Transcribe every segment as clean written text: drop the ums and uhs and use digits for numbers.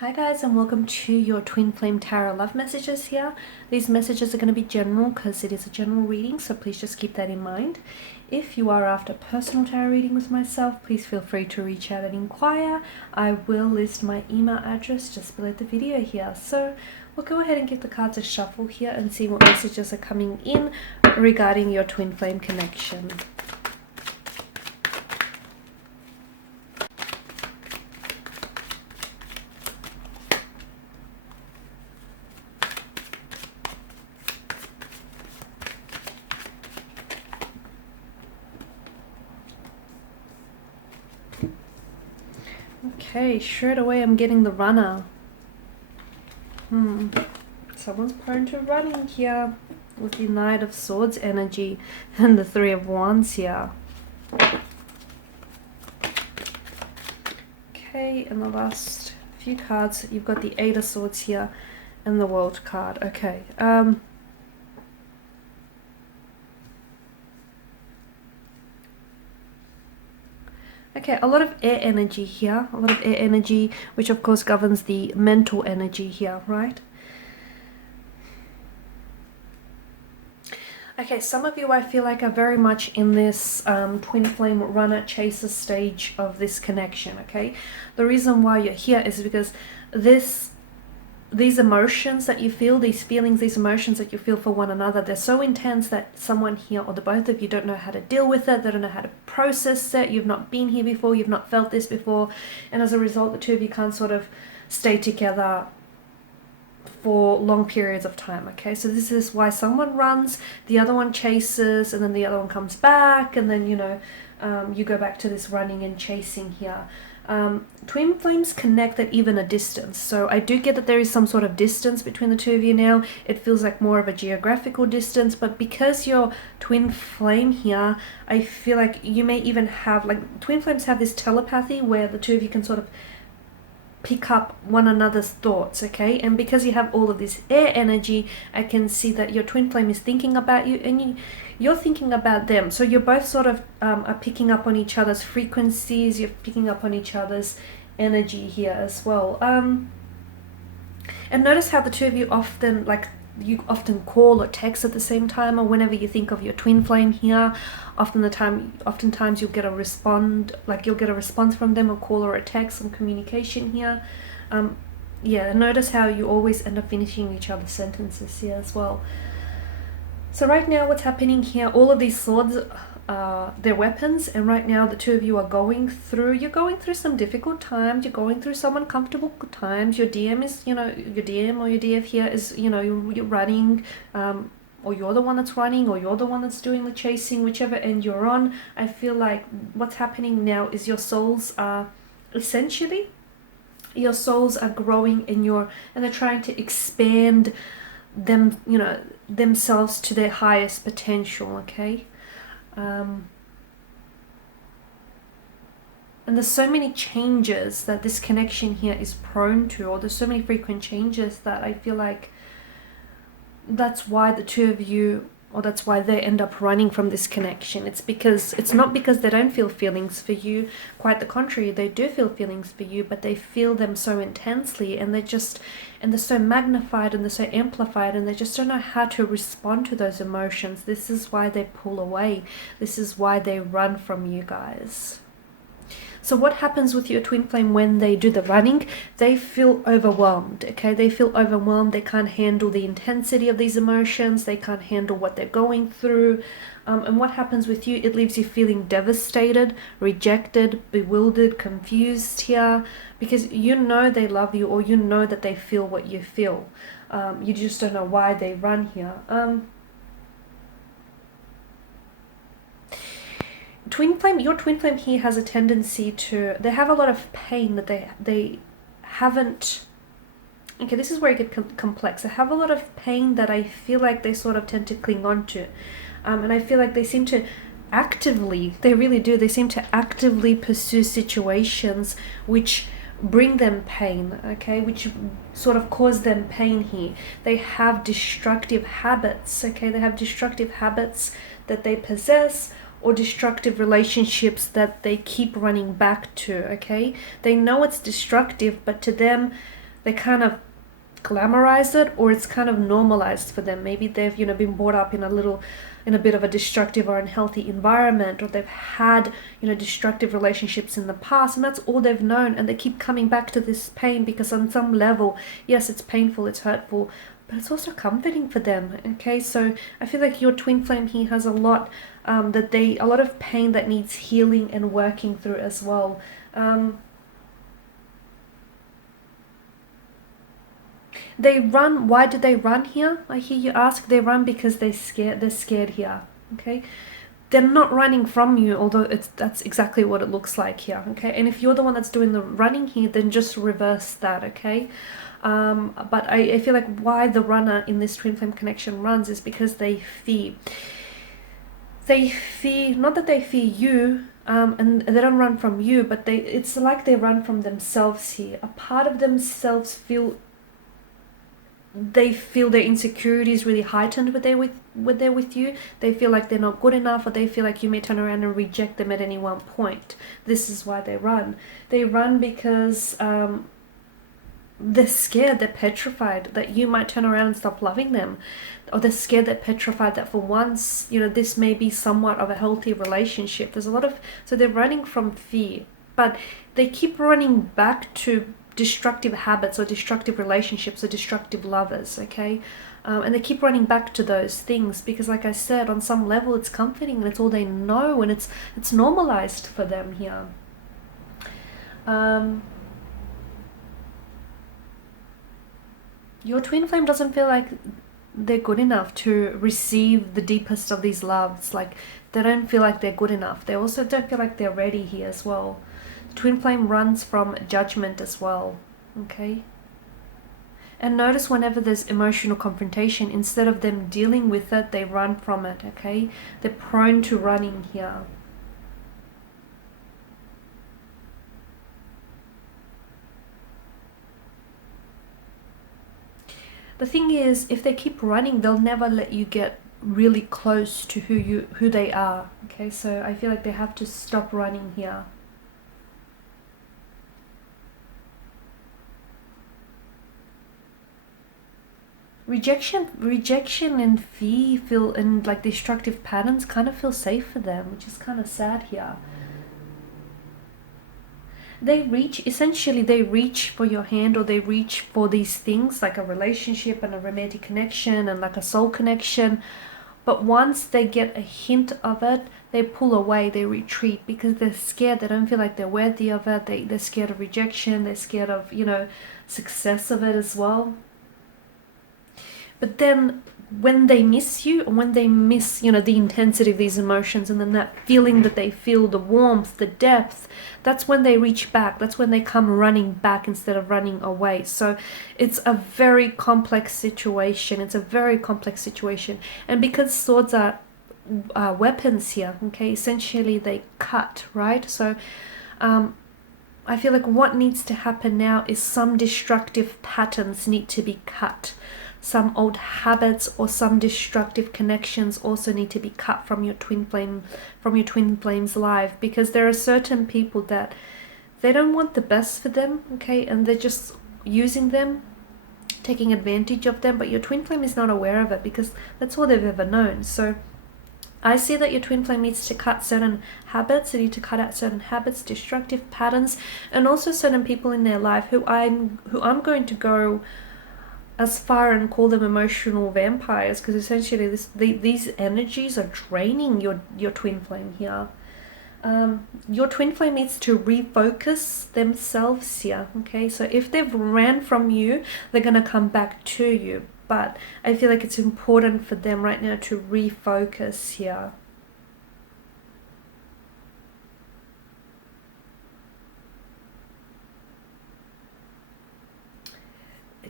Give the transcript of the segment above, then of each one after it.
Hi guys, and welcome to your Twin Flame Tarot love messages here. These messages are going to be general because it is a general reading, so please just keep that in mind. If you are after personal tarot reading with myself, please feel free to reach out and inquire. I will list my email address just below the video here. So we'll go ahead and give the cards a shuffle here and see what messages are coming in regarding your twin flame connection. Okay, straight away I'm getting the runner. Someone's prone to running here with the Knight of Swords energy and the Three of Wands here. Okay, and the last few cards, you've got the Eight of Swords here and the World card. Okay, okay, a lot of air energy here, which of course governs the mental energy here, right? Okay, some of you I feel like are very much in this twin flame runner chaser stage of this connection, okay? The reason why you're here is because these emotions that you feel, these feelings, these emotions that you feel for one another, they're so intense that someone here or the both of you don't know how to deal with it, they don't know how to process it, you've not been here before, you've not felt this before, and as a result the two of you can't sort of stay together for long periods of time. Okay, so this is why someone runs, the other one chases, and then the other one comes back, and then you go back to this running and chasing here. Twin flames connect at even a distance, so I do get that there is some sort of distance between the two of you now. It feels like more of a geographical distance, but because you're twin flame here, I feel like you may even have, like, twin flames have this telepathy where the two of you can sort of pick up one another's thoughts, okay? And because you have all of this air energy, I can see that your twin flame is thinking about you and you're thinking about them. So you're both sort of are picking up on each other's frequencies, you're picking up on each other's energy here as well. And notice how the two of you often call or text at the same time, or whenever you think of your twin flame here, oftentimes you'll get a response from them, a call or a text, some communication here. Yeah, notice how you always end up finishing each other's sentences here as well. So right now what's happening here, all of these swords, they're weapons, and right now the two of you are going through some difficult times, you're going through some uncomfortable times. Your DM is, your DM or your DF here is, you're running, or you're the one that's running, or you're the one that's doing the chasing, whichever end you're on. I feel like what's happening now is your souls are growing and they're trying to expand themselves to their highest potential, okay? And there's so many changes that this connection here is prone to, or there's so many frequent changes that I feel like that's why the two of you, or that's why they end up running from this connection. It's not because they don't feel feelings for you, quite the contrary, they do feel feelings for you, but they feel them so intensely, and they're so magnified and they're so amplified, and they just don't know how to respond to those emotions. This is why they pull away. This is why they run from you guys. So what happens with your twin flame when they do the running? They feel overwhelmed, okay? They feel overwhelmed. They can't handle the intensity of these emotions. They can't handle what they're going through. And what happens with you? It leaves you feeling devastated, rejected, bewildered, confused here, because you know they love you, or you know that they feel what you feel. You just don't know why they run here. Your twin flame here has a tendency to, they have a lot of pain that they haven't, okay, this is where it gets complex. They have a lot of pain that I feel like they sort of tend to cling on to. And I feel like they seem to they really do, they seem to actively pursue situations which bring them pain, okay, which sort of cause them pain here. They have destructive habits, okay, they have destructive habits that they possess, or destructive relationships that they keep running back to, okay? They know it's destructive, but to them, they kind of glamorize it, or it's kind of normalized for them. Maybe they've been brought up in a bit of a destructive or unhealthy environment, or they've had destructive relationships in the past, and that's all they've known, and they keep coming back to this pain because on some level, yes, it's painful, it's hurtful, but it's also comforting for them. Okay, so I feel like your twin flame here has a lot a lot of pain that needs healing and working through as well. They run. Why do they run here? I hear you ask. They run because they're scared here. Okay, they're not running from you, although that's exactly what it looks like here. Okay, and if you're the one that's doing the running here, then just reverse that. Okay, but I feel like why the runner in this twin flame connection runs is because they fear. They fear, not that they fear you, and they don't run from you, but it's like they run from themselves here. A part of themselves feel their insecurities really heightened when they're with you. They feel like they're not good enough, or they feel like you may turn around and reject them at any one point. This is why they run. They run because they're scared, they're petrified that you might turn around and stop loving them, or they're scared, they're petrified that for once this may be somewhat of a healthy relationship. So they're running from fear, but they keep running back to destructive habits or destructive relationships or destructive lovers. Okay, and they keep running back to those things because, like I said, on some level it's comforting and it's all they know, and it's normalized for them here. Your twin flame doesn't feel like they're good enough to receive the deepest of these loves. Like, they don't feel like they're good enough. They also don't feel like they're ready here as well. Twin flame runs from judgment as well. Okay, and notice whenever there's emotional confrontation, instead of them dealing with it, they run from it. Okay, they're prone to running here. The thing is, if they keep running, they'll never let you get really close to who they are. Okay, so I feel like they have to stop running here. Rejection and fear feel, and like destructive patterns kind of feel safe for them, which is kind of sad here. They reach for your hand, or they reach for these things like a relationship and a romantic connection and like a soul connection. But once they get a hint of it, they pull away, they retreat because they're scared. They don't feel like they're worthy of it. They're scared of rejection. They're scared of, success of it as well. But then when they miss you, or when they miss, the intensity of these emotions, and then that feeling that they feel, the warmth, the depth, that's when they reach back. That's when they come running back instead of running away. So it's a very complex situation. And because swords are weapons here, okay, essentially they cut, right? So I feel like what needs to happen now is some destructive patterns need to be cut. Some old habits or some destructive connections also need to be cut from your twin flame's life, because there are certain people that they don't want the best for them, okay, and they're just using them, taking advantage of them, but your twin flame is not aware of it because that's all they've ever known. So I see that your twin flame needs to cut certain habits. They need to cut out certain habits, destructive patterns, and also certain people in their life who I'm going to go as far and call them emotional vampires, because essentially these energies are draining your twin flame here. Your twin flame needs to refocus themselves here, okay? So if they've ran from you, they're going to come back to you. But I feel like it's important for them right now to refocus here.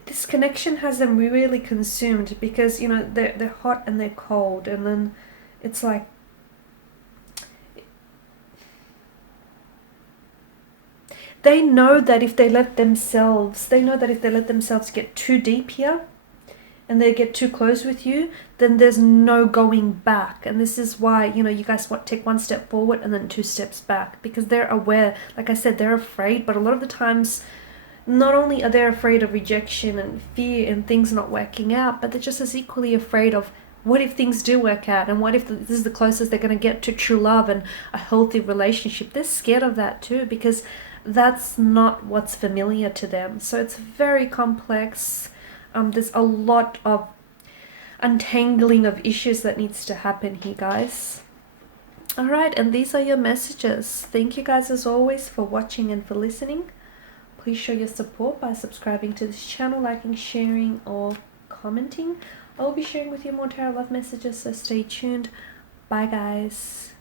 This connection has them really consumed because, they're hot and they're cold, and then it's like they know that if they let themselves get too deep here and they get too close with you, then there's no going back. And this is why, you guys take one step forward and then 2 steps back, because they're aware. Like I said, they're afraid, but a lot of the times not only are they afraid of rejection and fear and things not working out, but they're just as equally afraid of what if things do work out, and what if this is the closest they're going to get to true love and a healthy relationship. They're scared of that too, because that's not what's familiar to them. So it's very complex. There's a lot of untangling of issues that needs to happen here, guys. Alright, and these are your messages. Thank you guys as always for watching and for listening. Please show your support by subscribing to this channel, liking, sharing, or commenting. I'll be sharing with you more tarot love messages, so stay tuned. Bye guys.